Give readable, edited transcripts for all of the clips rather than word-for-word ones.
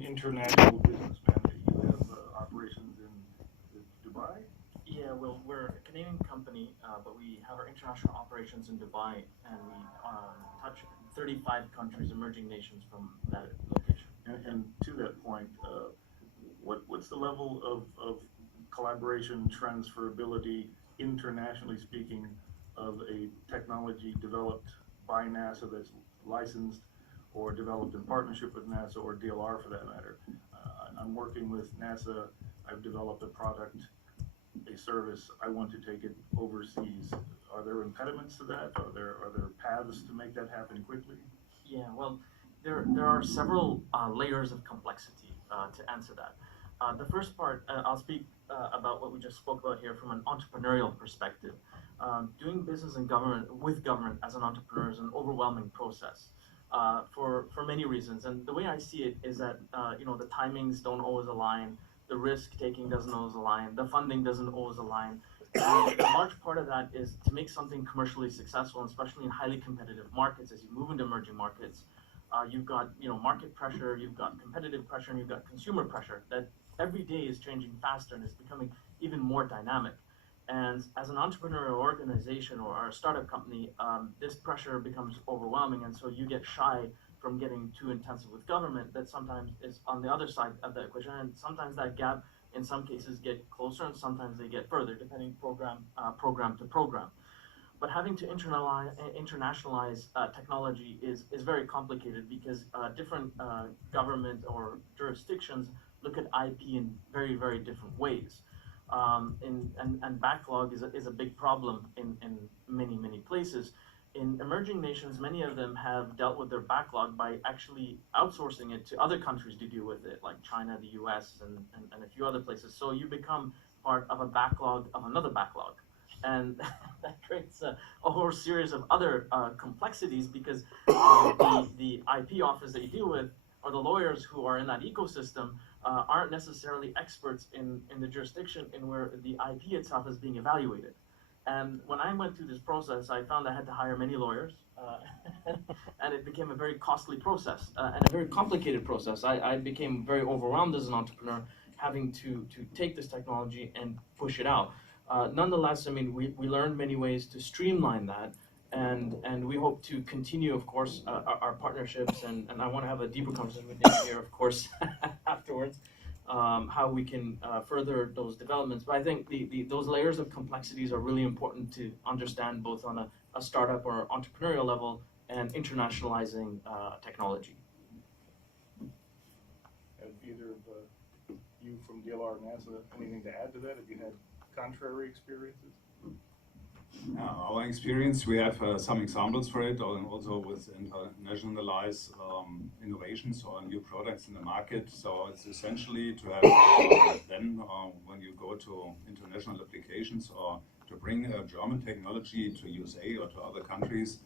an international business mandate. You have operations in Dubai. Yeah, well, we're a Canadian company, but we have our international operations in Dubai, and we touch 35 countries, emerging nations from that location. And to that point, what's the level of collaboration, transferability, internationally speaking, of a technology developed by NASA that's licensed or developed in partnership with NASA or DLR for that matter? I'm working with NASA. I've developed a product, a service. I want to take it overseas. Are there impediments to that? Are there paths to make that happen quickly? Yeah, well, there are several layers of complexity to answer that. The first part, I'll speak about what we just spoke about here from an entrepreneurial perspective. Doing business in government with government as an entrepreneur is an overwhelming process for many reasons. And the way I see it is that the timings don't always align, the risk taking doesn't always align, the funding doesn't always align. And a large part of that is to make something commercially successful, especially in highly competitive markets. As you move into emerging markets, you've got market pressure, you've got competitive pressure, and you've got consumer pressure that every day is changing faster and is becoming even more dynamic. And as an entrepreneurial organization or a startup company, this pressure becomes overwhelming, and so you get shy from getting too intensive with government. That sometimes is on the other side of the equation, and sometimes that gap, in some cases, get closer, and sometimes they get further, depending program to program. But having to internationalize technology is very complicated because different government or jurisdictions look at IP in very, very different ways. And backlog is a big problem in many, many places. In emerging nations, many of them have dealt with their backlog by actually outsourcing it to other countries to deal with it, like China, the US, and a few other places. So you become part of a backlog of another backlog. And that creates a whole series of other complexities because the IP office that you deal with or the lawyers who are in that ecosystem aren't necessarily experts in the jurisdiction in where the IP itself is being evaluated. And when I went through this process, I found I had to hire many lawyers, and it became a very costly process and a very complicated process. I became very overwhelmed as an entrepreneur, having to take this technology and push it out. Nonetheless, I mean, we learned many ways to streamline that, and we hope to continue, of course, our partnerships, and I want to have a deeper conversation with Nick here, of course, afterwards. How we can further those developments. But I think those layers of complexities are really important to understand both on a startup or entrepreneurial level and internationalizing technology. Have either of you from DLR and NASA anything to add to that? Have you had contrary experiences? Our experience, we have some examples for it, and also with internationalized innovations or new products in the market. So it's essentially to have then when you go to international applications or to bring German technology to USA or to other countries,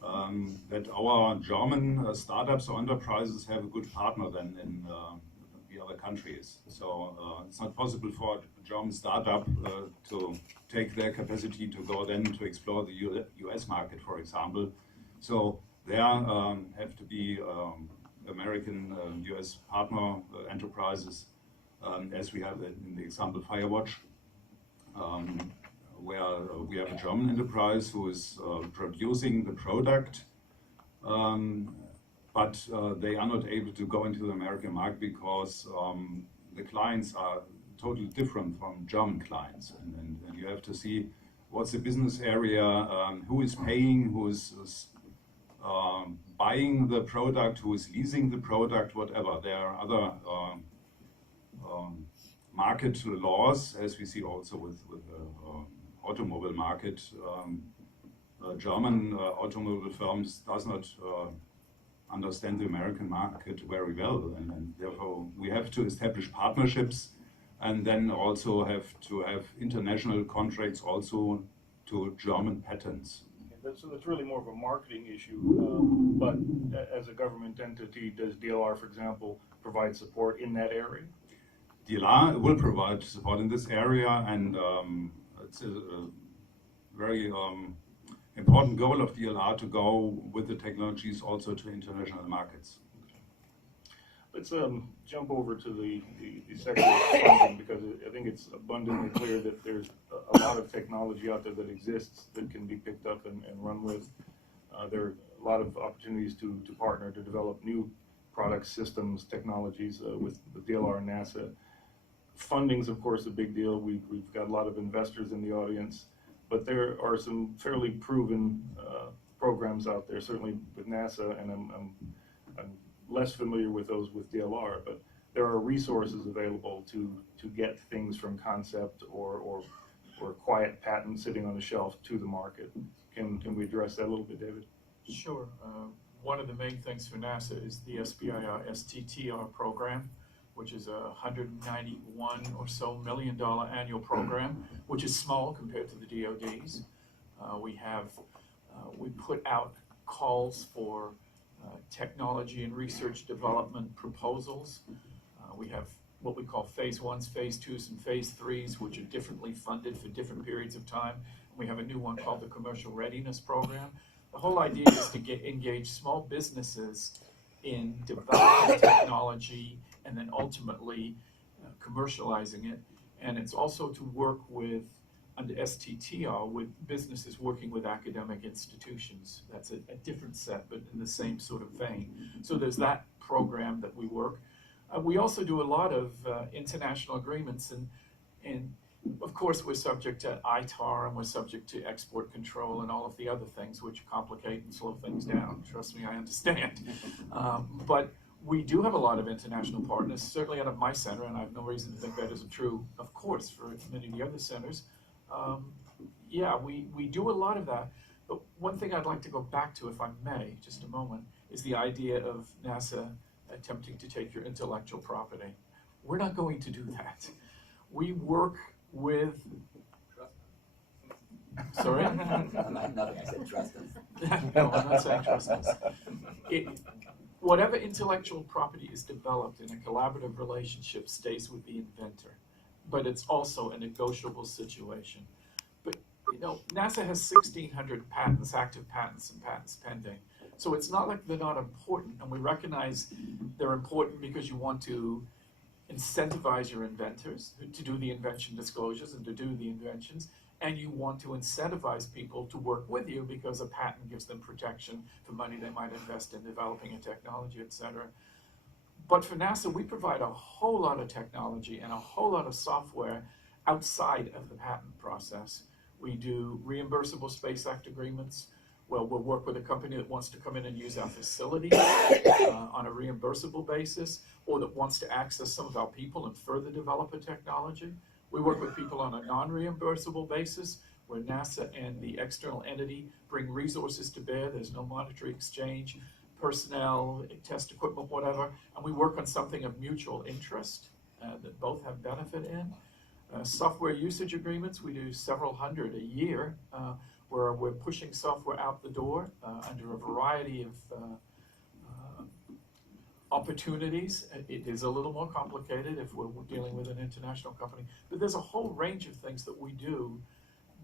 that our German startups or enterprises have a good partner then in the other countries. So it's not possible for a German startup to take their capacity to go then to explore the US market, for example. So there have to be American US partner enterprises, as we have in the example Firewatch, where we have a German enterprise who is producing the product, but they are not able to go into the American market because the clients are totally different from German clients, and you have to see what's the business area, who is paying, who is buying the product, who is leasing the product, whatever. There are other market laws, as we see also with the automobile market. German automobile firms does not understand the American market very well, and therefore we have to establish partnerships and then also have to have international contracts also to German patents. So that's really more of a marketing issue, but as a government entity, does DLR, for example, provide support in that area? DLR will provide support in this area, and it's a very important goal of DLR to go with the technologies also to international markets. Let's jump over to the sector of funding, because I think it's abundantly clear that there's a lot of technology out there that exists that can be picked up and run with. There are a lot of opportunities to partner to develop new products, systems, technologies with DLR and NASA. Funding's, of course, a big deal. We've got a lot of investors in the audience, but there are some fairly proven programs out there, certainly with NASA, and I'm less familiar with those with DLR, but there are resources available to get things from concept or quiet patent sitting on the shelf to the market. Can we address that a little bit, David? Sure. One of the main things for NASA is the SBIR STTR program, which is a $191 or so million annual program, which is small compared to the DoD's. We put out calls for technology and research development proposals. We have what we call phase ones, phase twos, and phase threes, which are differently funded for different periods of time. We have a new one called the Commercial Readiness Program. The whole idea is to engage small businesses in developing technology and then ultimately commercializing it. And it's also to work with, under STTR, with businesses working with academic institutions. That's a different set, but in the same sort of vein. So there's that program that we work. We also do a lot of international agreements, and of course we're subject to ITAR, and we're subject to export control and all of the other things which complicate and slow things down. Trust me, I understand. But we do have a lot of international partners, certainly out of my center, and I have no reason to think that isn't true, of course, for many of the other centers. Yeah, we do a lot of that. But one thing I'd like to go back to, if I may, just a moment, is the idea of NASA attempting to take your intellectual property. We're not going to do that. We work with... Sorry? Nothing, I said trust us. No, I'm not saying trust us. Whatever intellectual property is developed in a collaborative relationship stays with the inventor, but it's also a negotiable situation. But you know, NASA has 1,600 patents, active patents, and patents pending. So it's not like they're not important, and we recognize they're important because you want to incentivize your inventors to do the invention disclosures and to do the inventions, and you want to incentivize people to work with you because a patent gives them protection for money they might invest in developing a technology, et cetera. But for NASA, we provide a whole lot of technology and a whole lot of software outside of the patent process. We do reimbursable Space Act agreements. Well, we'll work with a company that wants to come in and use our facilities on a reimbursable basis, or that wants to access some of our people and further develop a technology. We work with people on a non-reimbursable basis, where NASA and the external entity bring resources to bear. There's no monetary exchange, personnel, test equipment, whatever, and we work on something of mutual interest that both have benefit in. Software usage agreements, we do several hundred a year, where we're pushing software out the door under a variety of opportunities. It is a little more complicated if we're dealing with an international company, but there's a whole range of things that we do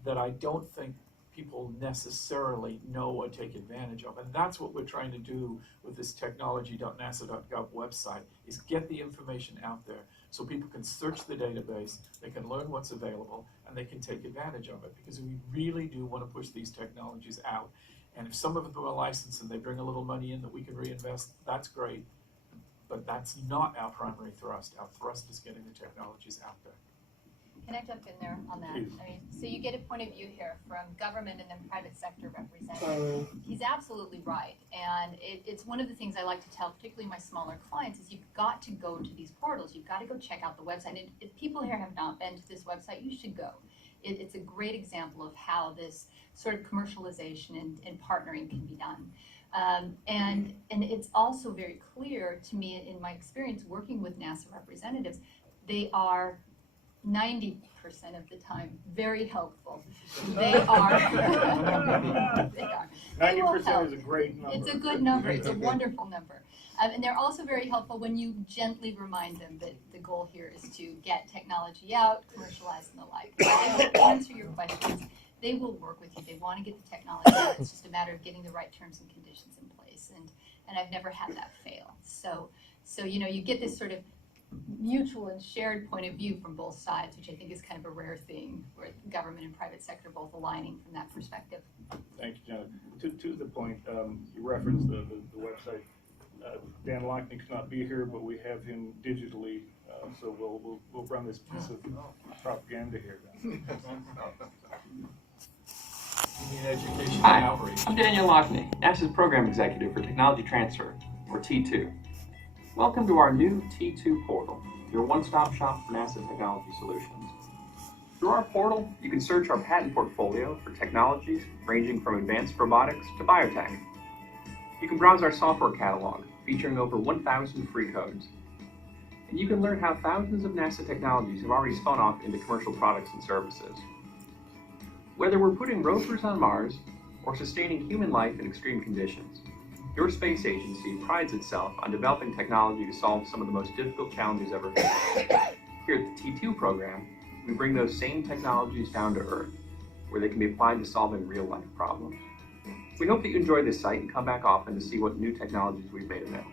that I don't think people necessarily know or take advantage of. And that's what we're trying to do with this technology.nasa.gov website, is get the information out there so people can search the database, they can learn what's available, and they can take advantage of it, because we really do want to push these technologies out. And if some of them are licensed and they bring a little money in that we can reinvest, that's great, but that's not our primary thrust. Our thrust is getting the technologies out there. Can I jump in there on that? Please. I mean, so you get a point of view here from government and then private sector representatives. He's absolutely right, and it's one of the things I like to tell, particularly my smaller clients, is you've got to go to these portals. You've got to go check out the website. And if people here have not been to this website, you should go. It's a great example of how this sort of commercialization and partnering can be done. And it's also very clear to me in my experience working with NASA representatives, they are 90% of the time very helpful. They are. They are. 90% is a great number. It's a good number. It's a wonderful number. And they're also very helpful when you gently remind them that the goal here is to get technology out, commercialize, and the like. They will answer your questions. They will work with you. They want to get the technology out. It's just a matter of getting the right terms and conditions in place. And I've never had that fail. So So, you know, you get this sort of mutual and shared point of view from both sides, which I think is kind of a rare thing, where government and private sector both aligning from that perspective. Thank you, Janet. To the point, you referenced the website. Dan Lockney could not be here, but we have him digitally, so we'll run this piece of propaganda here. Mm-hmm. You need education and Hi, outreach. I'm Daniel Lockney, NASA's Program Executive for Technology Transfer, or T2. Welcome to our new T2 portal, your one-stop shop for NASA technology solutions. Through our portal, you can search our patent portfolio for technologies ranging from advanced robotics to biotech. You can browse our software catalog, featuring over 1,000 free codes. And you can learn how thousands of NASA technologies have already spun off into commercial products and services. Whether we're putting rovers on Mars or sustaining human life in extreme conditions, your space agency prides itself on developing technology to solve some of the most difficult challenges ever faced. Here at the T2 program, we bring those same technologies down to Earth, where they can be applied to solving real-life problems. We hope that you enjoy this site and come back often to see what new technologies we've made available.